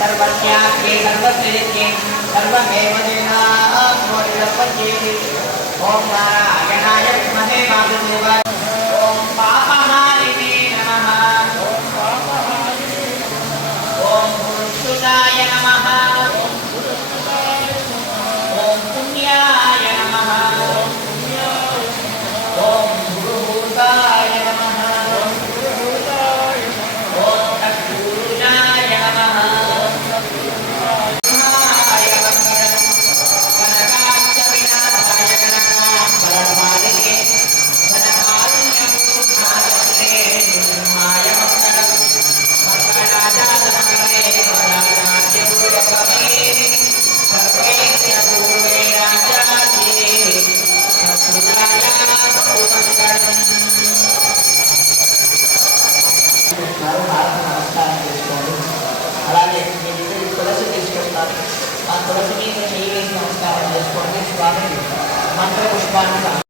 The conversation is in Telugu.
सर्वज्ञात्ये सर्वस्येत्ये सर्वमेव देनामोरिरपच्ये ओम नारायणाय विद्महे वासुदेवाय ओम पापहारिणे नमः ओम पुरुषाय नमः ओम पुण्याय नमः ओम गुरुभूताय नमः ओम तत्पुरुषाय नमः అలాగే మీరు తులసి తీసుకొస్తారు ఆ తులసిని నెయ్యి వేసి నమస్కారం చేసుకోండి స్వామి మంత్ర పుష్పాన్ని